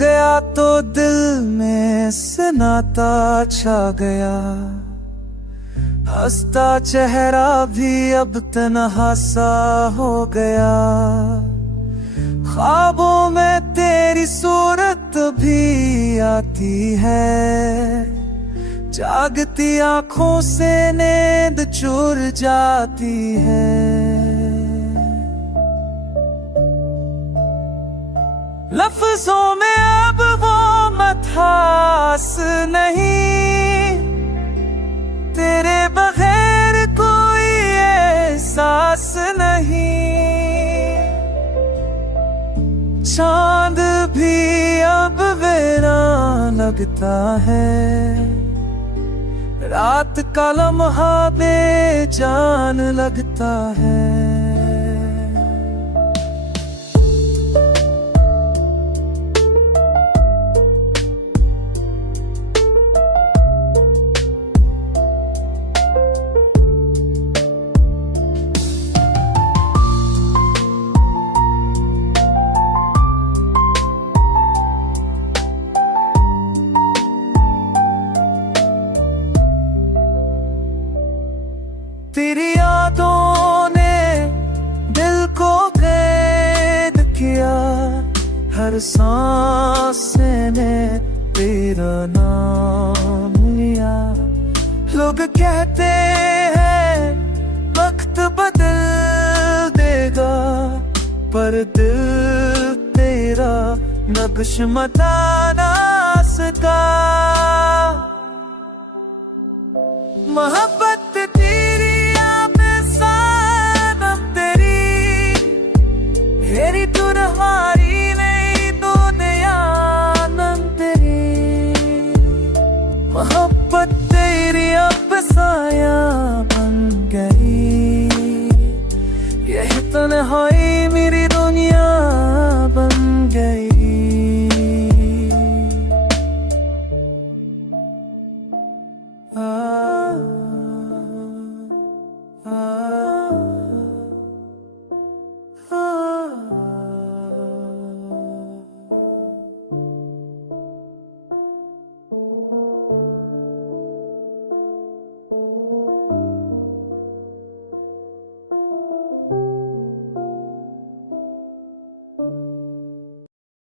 गया तो दिल में सन्नाटा छा गया, हंसता चेहरा भी अब तन्हा सा हो गया। ख्वाबों में तेरी सूरत भी आती है, जागती आंखों से नींद चुर जाती है। लफ्जों में अब वो मथास नहीं, तेरे बगैर कोई एहसास नहीं। चांद भी अब वीरान लगता है, रात का लम्हा बेजान लगता है। तेरी यादों ने दिल को कैद किया, हर सांस में तेरा नाम लिया। लोग कहते हैं वक्त बदल देगा, पर दिल तेरा नक्श मिटा ना सका। मोहब्बत